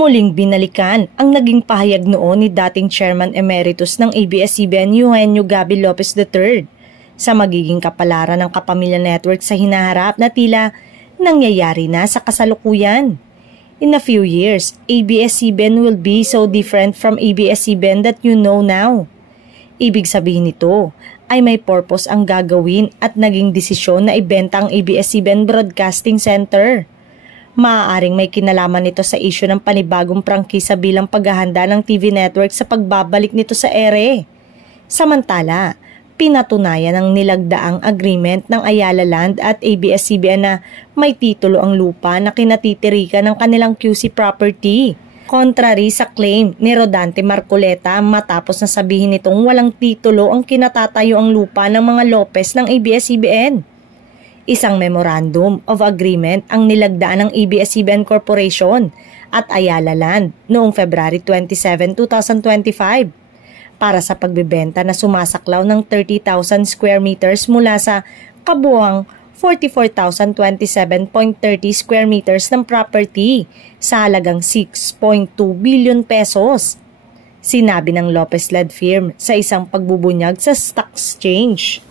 muling binalikan ang naging pahayag noon ni dating Chairman Emeritus ng ABS-CBN Eugenio Gaby Lopez III sa magiging kapalaran ng Kapamilya Network sa hinaharap na tila nangyayari na sa kasalukuyan. In a few years, ABS-CBN will be so different from ABS-CBN that you know now. Ibig sabihin nito ay may purpose ang gagawin at naging desisyon na ibenta ang ABS-CBN Broadcasting Center. Maaaring may kinalaman nito sa isyu ng panibagong prangkisa bilang paghahanda ng TV network sa pagbabalik nito sa ere. Samantala, pinatunayan ng nilagdaang agreement ng Ayala Land at ABS-CBN na may titulo ang lupa na kinatitirikan ng kanilang QC property. Contrary sa claim ni Rodante Marcoleta matapos na sabihin nitong walang titulo ang kinatatayo ang lupa ng mga Lopez ng ABS-CBN. Isang memorandum of agreement ang nilagdaan ng ABS-CBN Corporation at Ayala Land noong February 27, 2025 para sa pagbebenta na sumasaklaw ng 30,000 square meters mula sa kabuuang 44,027.30 square meters ng property sa halagang 6.2 billion pesos. Sinabi ng Lopez-led firm sa isang pagbubunyag sa stock exchange.